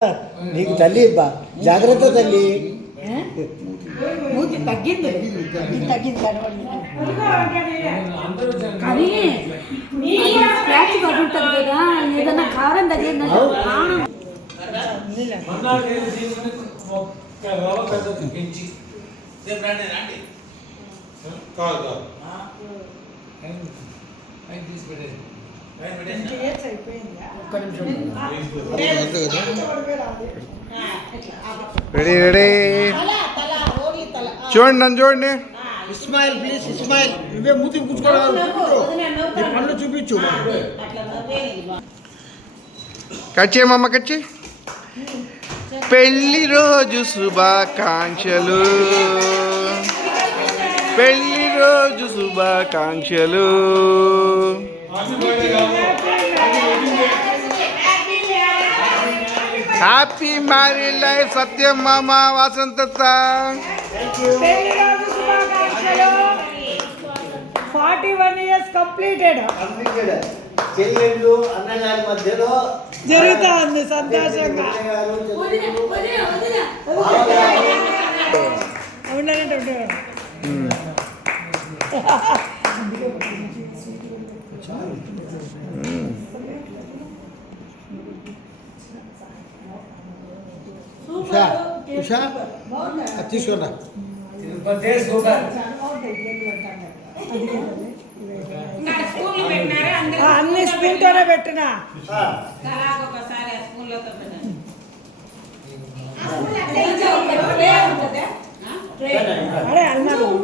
నీకు తల్లి జాగ్రత్త తల్లి. మూతి తగ్గింది తగ్గింది కానీ స్క్రాచ్ పడుతుంది కదా, ఏదైనా కారం తగ్గిందంటే ప్రాణం. రెడీ రెడీ చూడండి నన్ను చూడండి. ఇస్మాయిల్ ప్లీజ్ ఇస్మాయిల్, నువ్వే మూతి కూర్చోవాలి, పళ్ళు చూపించు. కట్ చేయమమ్మ కట్ చేయి. పెళ్లి రోజు శుభాకాంక్షలు, పెళ్లి రోజు శుభాకాంక్షలు. హ్యాపీ మ్యారీడ్ లైఫ్ సత్యం మామ వసంత. 41 years కంప్లీటెడ్ చెల్లెళ్ళు అన్నగారి మధ్యలో జరుగుతా ఉంది సంతోషంగా. ఉషా తీసుకోండి. అన్ని స్పూన్ తోనే పెట్టినా. అరే ముందు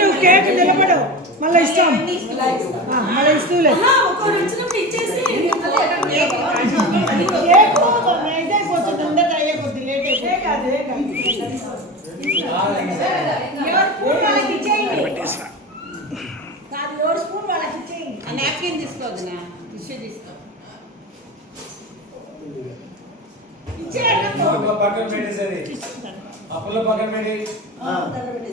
నువ్వు కేక్ నిలబడు, మళ్ళీ ఇస్తాం, మళ్ళీ ఇస్తూలే. పక్కన పెట్టేసరి అప్పుల పక్కన పెట్టి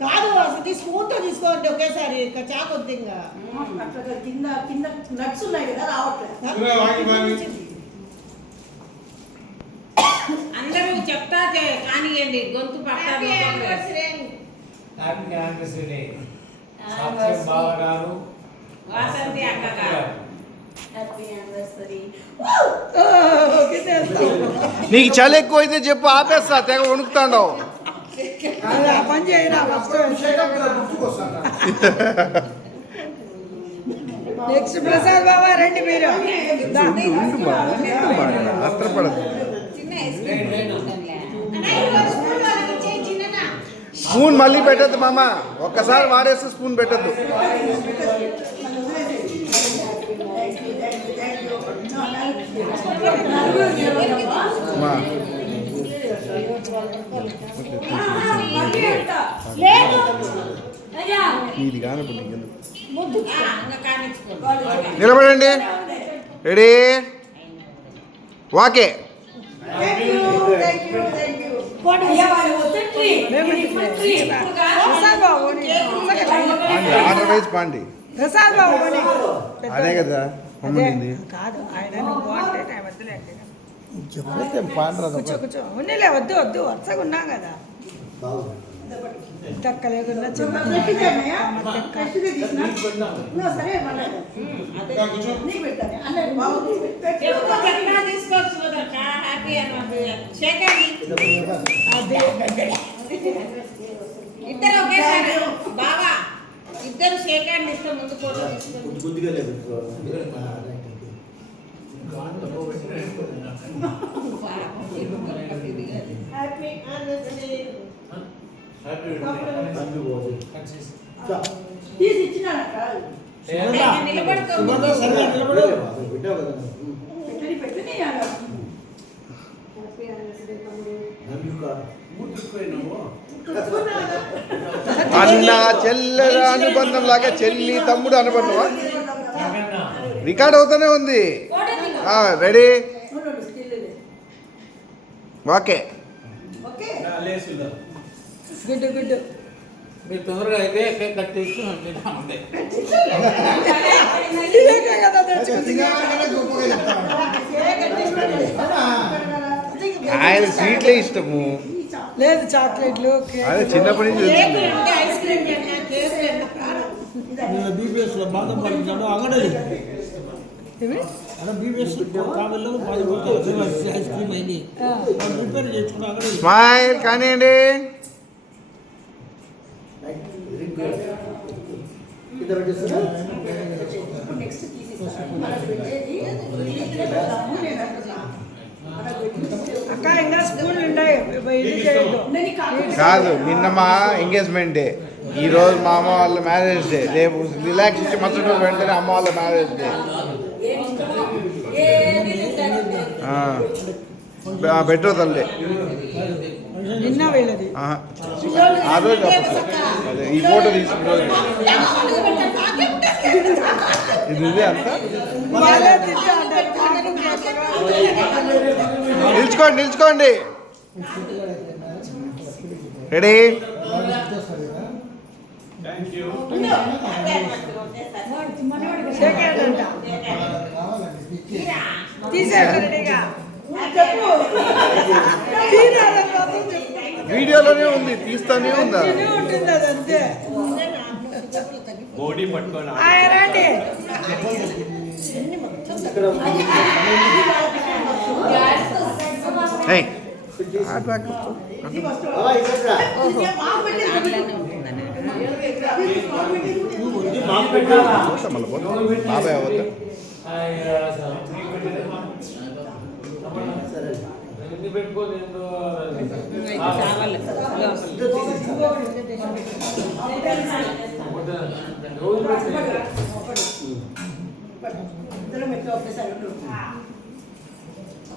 కాదు అసలు స్పూన్ తో తీసుకోండి ఒకేసారి, చాకొద్ది. ఇంకా కింద కింద నట్స్ ఉన్నాయి కదా, రావట్లేదు. అందరూ చెప్తా కానియండి, గొంతు పడతారు. వాసంతి అక్క గారు నీకు చలి ఎక్కువ అయితే చెప్పు, ఆపేస్తా, తెగ వణుకుతాండవు. నెక్స్ట్ ప్రసాద్ బాబా రండి మీరు. అత్రపడదు. స్పూన్ మళ్ళీ పెట్టద్దు మామ, ఒక్కసారి వాడేస్తే స్పూన్ పెట్టద్దు. ఇది కానప్పుడు నిలబడండి. రెడీ వాకే. ఆర్డర్ వైజ్ పాండి అదే కదా అమ్మంది కాదు ఆయన బాగుంటే టైం వద్దులేండి. కూర్చో కూర్చో ఉన్నిలే, వద్దు వద్దు వరుసగా ఉన్నాం కదా. తక్క లేకుండా ఇద్దరు ఒకేసారి బాగా, ఇద్దరు షేక్ హ్యాండ్ ఇస్తే ముందు ఫోటో అన్న చెల్లెల అనుబంధం లాగా చెల్లి తమ్ముడు అనుబంధమా రికార్డ్ అవుతూనే ఉంది. Ready okay. Good good. మీరు తొందరగా అయితే కట్టేసి ఇదే కదా తెచ్చుకుంది. గొప్పగా చెప్తాను. ఆయన స్వీట్లే ఇష్టము. లేదు చాక్లెట్లు కేక్. అదే చిన్నప్పటి నుంచి కేక్ తెలిసింది. అంటే ఐస్ క్రీమ్ తిన్నా, కేక్ తిన్నా ప్రాణం. వీళ్ళ BBS లో బాదం పడుతున్నాడు అంగడి ఏమి? అలా BBS కావల్లో బాదం పడుతుంది ఐస్ క్రీమ్ అయింది ప్రిపేర్ చేసుకుంటా అంగడి స్మైల్ కానివ్వండి. అక్క ఇంకా స్కూల్ ఉన్నాయి ఇది చేయొద్దు. కాదు నిన్న మా ఎంగేజ్మెంట్ డే, ఈ రోజు మా అమ్మ వాళ్ళ మ్యారేజ్ డే, రేపు రిలాక్స్ ఇచ్చి మరుసటి రోజు వెంటనే అమ్మ వాళ్ళ మ్యారేజ్ డే. బెటర్ తల్లి. నిన్న వీళ్ళది. ఆహా. ఆ రోజు అదే ఈ ఫోటో తీసుకున్న రోజు ఇది ఇదే అంతా. వాళ్ళే తింటా అంటారు. నిల్చుకోండి నిల్చుకోండి. రెడీ. షేక్ హ్యాండ్ అంట. తీసేయండి రెడీగా. చెప్పు. తీరాలని మాత్రం చెప్పు. వీడియోలోనే ఉంది, తీస్తానే ఉందా? తినే ఉంటుంది అది అంతే. బోడీ పట్టుకొని ఆయన రండి. ఏయ్, అటు అటు. పోతా మళ్ళీ పోతా. బాబాయ్ అవద్దా?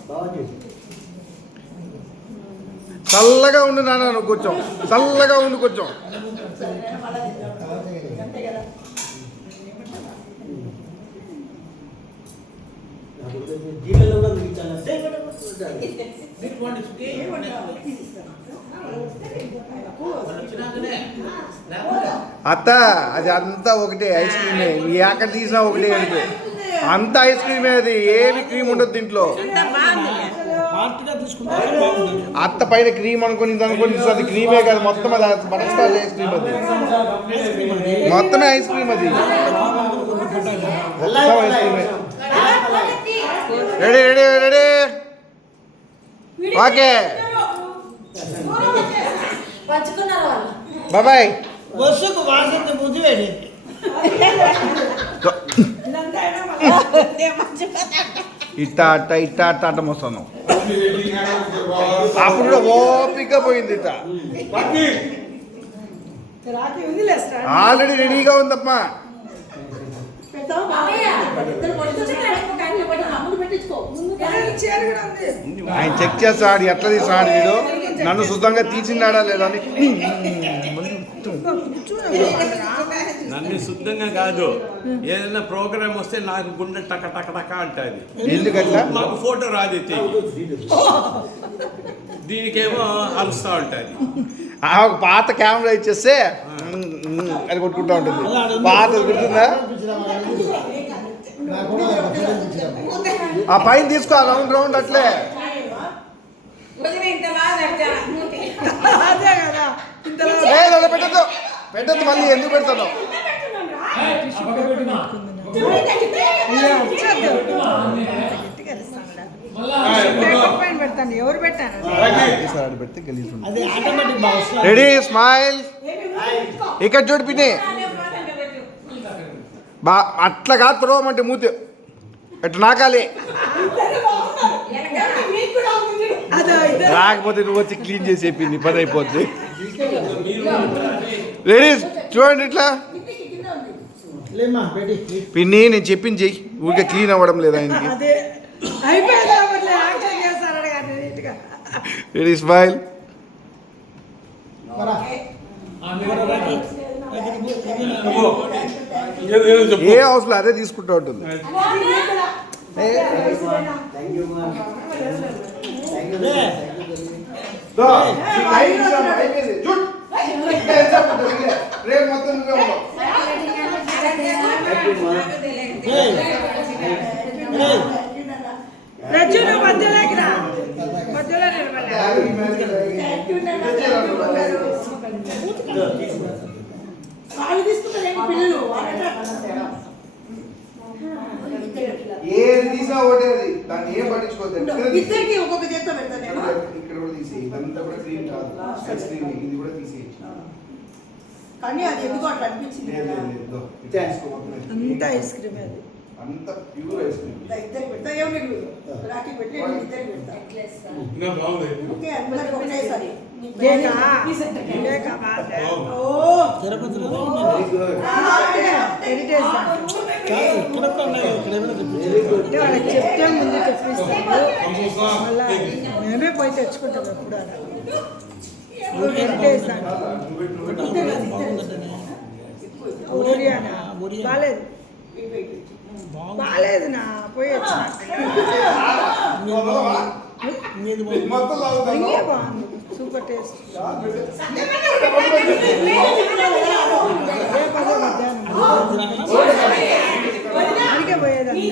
కావాలి చల్లగా ఉండు నాన్న, నువ్వు కొంచెం చల్లగా ఉండు కొంచెం. అత్త అది అంతా ఒకటే ఐస్ క్రీమే, ఈ ఎక్కడ తీసినా ఒకటే అడిపే, అంత ఐస్ క్రీమే, అది ఏమి క్రీమ్ ఉండదు దీంట్లో. పార్టీగా తీసుకుంటే బాగుంటుంది. అత్త పైన క్రీమ్ అనుకుని ఇది అనుకుని అది క్రీమే కాదు, మొత్తం అది బటర్ స్కాచ్ ఐస్ క్రీమ్, అది మొత్తమే ఐస్ క్రీమ్, అది మొత్తం ఐస్ క్రీమే. Ready ready ready. ఓకే బాబాయ్. బస్సుకు వాసన బుద్ధి వేడి ఇట్ట అట్ట ఇట్ట అట్ట అట్ట మోస్తాను. అప్పుడు కూడా ఓపిక పోయింది. ఇట్ట రాత్రి ఉంది లేస్తా. ఆల్రెడీ రెడీగా ఉందమ్మా. చీర కూడా ఉంది. ఆయన చెక్ చేస్తాడు ఎట్లా తీసాడు వీడు, నన్ను శుద్ధంగా తీసిండాడా లేదా అని. నన్ను శుద్ధంగా కాదు, ఏదైనా ప్రోగ్రామ్ వస్తే నాకు గుండె టక టక టక అంటుంది. ఎందుకట్లా? మాకు ఫోటో రాదు, దీనికేమో అరుస్తూ ఉంటుంది. ఒక పాత కెమెరా ఇచ్చేస్తే అది కొట్టుకుంటా ఉంటుంది. పాత గుర్తుందా? ఆ పైన తీసుకో, రౌండ్ రౌండ్ అట్లే. ఇంత బాగా అదే కదా ఇంతలో లేదు పెట్టద్దు పెట్టద్దు, మళ్ళీ ఎందుకు పెడతాను? పైన పెడతాను. ఎవరు పెట్టాను? పెడితే గలీజ్ ఉంటుంది. అది ఆటోమేటిక్ బాగా వస్తుంది. Ready smile. ఇక్కడ చూడు పిన్ని, బా అట్లా కాదు త్రోమంటే మూతి ఎట్లా నాకాలి. అదో ఇదే. రాకపోతే నువ్వు వచ్చి క్లీన్ చేసి చెప్పింది, పని అయిపోద్ది. రెడీ చూడండి ఇట్లా. లేమ్మా పెట్టి పిన్ని నేను చెప్పింది చెయ్యి, ఊరికే క్లీన్ అవ్వడం లేదా ఆయనకి. అదే అయిపోయింది. యాక్షన్ చేస్తారట కానీ నీట్గా. Ready smile. ఏ హౌస్లో అదే తీసుకుంటూ ఉంటుంది. రేపు మొత్తం నువ్వే ఉన్నావు. రజ్జును మధ్యలోకి రా, మధ్యలో నిలబడ. వాళ్ళు తీసుకుంటారు పిల్లలు. ఏది తీసినా ఒకటే అది, దాన్ని ఏం పట్టించుకోవద్దు. ఇద్దరికి ఒక్కొక్క చేత్తో పెడతాను నేను. ఇక్కడ కూడా తీసేయి, ఇదంతా కూడా క్రీమ్ కాదు, ఐస్ క్రీమ్, ఇది కూడా తీసేయి. కానీ అది ఎందుకు అట్లా అనిపించింది లేదు, కదా. లేదు, ఇదో, తీసేసుకో మొత్తం. అంత ఐస్ క్రీమ్ అది. అంత ప్యూర్ ఐస్ క్రీమ్. ఇద్దరికి పెడతా, ఏమి రాఖీ పెట్టి ఇద్దరికి పెడతా. ఇంకా బాగుంది. ఓకే, అందరికి ఒకటేసారి. తిరుపతిలో హెరిటేజ్ ఇక్కడ కూడా ఉన్నాయి, ఇక్కడ ఏమైనా తెప్పించారు. అంటే వాళ్ళకి చెప్తే ముందు తెప్పిస్తాము, మళ్ళీ మేమే పోయి తెచ్చుకుంటాం ఎప్పుడు అలా. హెరిటేజ్ ఓరియానా బాగాలేదు, బాగాలేదు నా పోయి వచ్చిన. మీది మొత్తం లాగుతాను. ఇంకే బాగుంది, సూపర్ టేస్ట్. అడిగే పోయేదాన్ని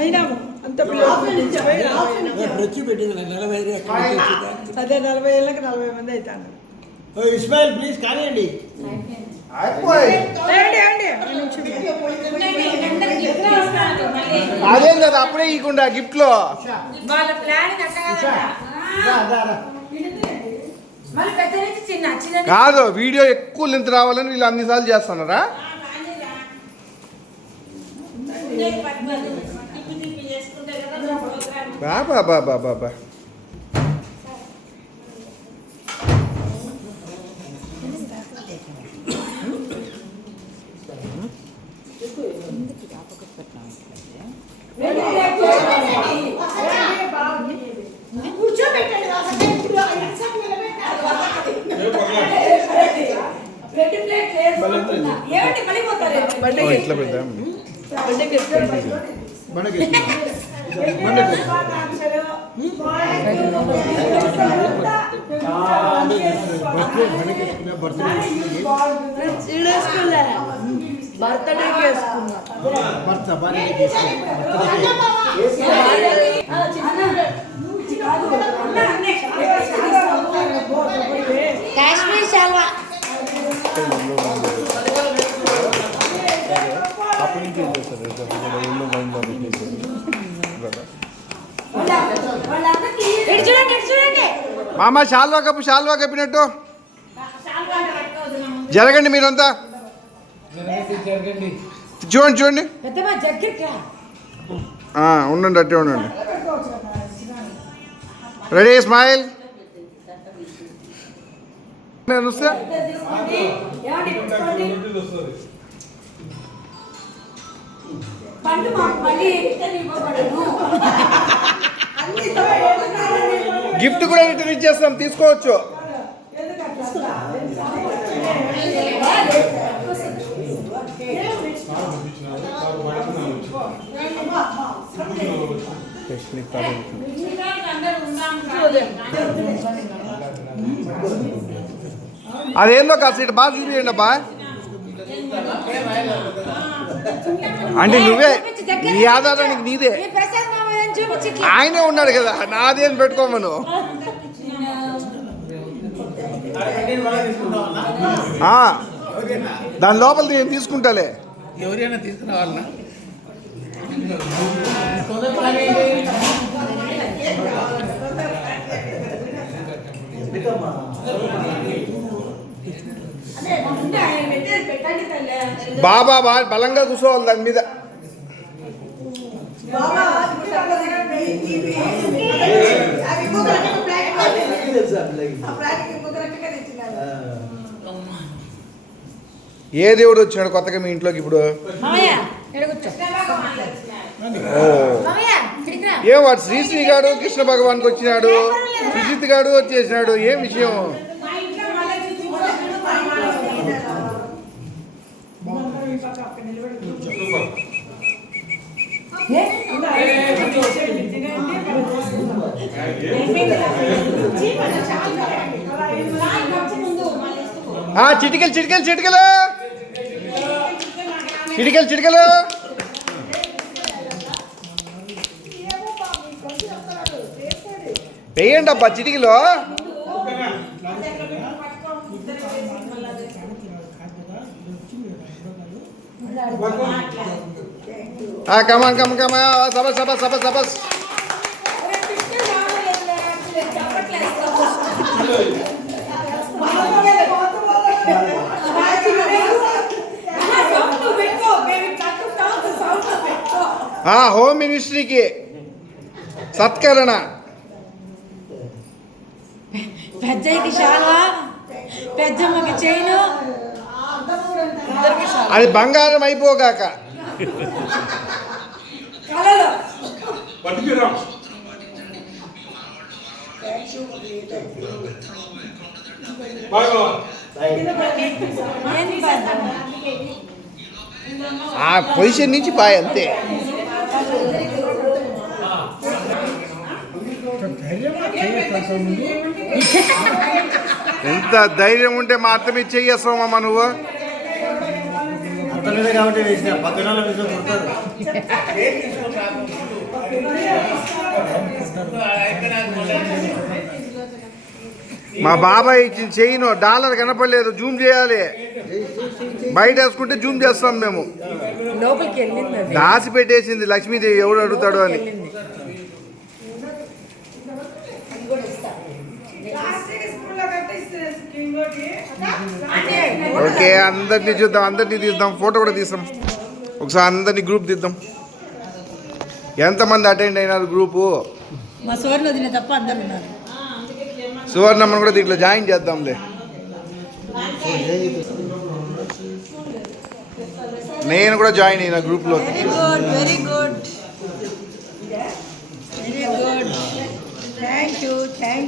అయినా అంత బ్రచ్చి పెట్టింది 40 అదే 40 ఏళ్ళకి 40 మంది అవుతాను. ఇస్మాయిల్ ప్లీజ్ కానివ్వండి. అదేం కదా అప్పుడే ఇవ్వకుండా గిఫ్ట్ లో వాళ్ళ ప్లాన్ మళ్ళీ పెద్ద నుంచి చిన్న చిన్న కాదు, వీడియో ఎక్కువ లెంత్ రావాలని వీళ్ళు అన్నిసార్లు చేస్తున్నారా? బాబా బాబా బాబా ఇట్లా పెడతాం. బర్త్డేకి వేసుకున్నా. కాశ్మీర్ శాల్వా అప్పటి నుంచి ఏం చేస్తారు? మామ శాల్వా కప్పు, శాల్వా కప్పినట్టు జరగండి మీరంతా, చూడండి చూడండి. ఉండండి, అట్టే ఉండండి. Ready smile. వస్తే గిఫ్ట్ కూడా రిటర్న్ ఇచ్చేస్తాం, తీసుకోవచ్చు. అదేందో కాస్త బాగా చూపించండి అబ్బా. అంటే నువ్వే, నీ ఆధారానికి నీదే, ఆయనే ఉన్నాడు కదా, నాదేం పెట్టుకోమను. దాని లోపల నేను తీసుకుంటాలే. ఎవరైనా తీసుకురావాలన్నా బాబా బలంగా కూర్చోవాలి దాని మీద. ఏ దేవుడు వచ్చాడు కొత్తగా మీ ఇంట్లోకి ఇప్పుడు? ఏం వాడు శ్రీశ్రీ గారు కృష్ణ భగవాన్కి వచ్చినాడు, సుజిత్ గారు వచ్చేసినాడు, ఏం విషయం? చిటికలు చిటికలు చిటికలు చిటికలు చిటికలు వేయండి అబ్బా చిటికలు. కమాన్ కమాన్ కమాన్ సబస్ సబస్ సబస్ సబస్. హోమ్ మినిస్ట్రీకి సత్కరణ. పెద్దకి శాలువా, పెద్దమ్మకి చైను, అది బంగారం అయిపోగాక. కళలు ఆ పొజిషన్ నుంచి బాయ్ అంతే. ఎంత ధైర్యం ఉంటే మాత్రమే చెయ్యేస్తావమ్మా నువ్వు. కాబట్టి వేసిన పక్కన కొడతారు. మా బాబాయ్ ఇచ్చిన చెయ్యిను డాలర్ కనపడలేదు, జూమ్ చేయాలి. బయట వేసుకుంటే జూమ్ చేస్తాం మేము. లోపలికి వెళ్ళింది, దాచి పెట్టేసింది లక్ష్మీదేవి, ఎవడు అడుగుతాడు అని. ఓకే, అందరినీ చూద్దాం, అందరినీ తీద్దాం, ఫోటో కూడా తీస్తాం. ఒకసారి అందరినీ గ్రూప్ తీద్దాం. ఎంతమంది అటెండ్ అయినారు గ్రూపు? మా సోర్లో తినే తప్ప అందరు ఉన్నారు. సువర్ణమ్మను కూడా దీంట్లో జాయిన్ చేద్దాంలే. నేను కూడా జాయిన్ అయిన గ్రూప్లో. Very good, very good, very good. Thank you, thank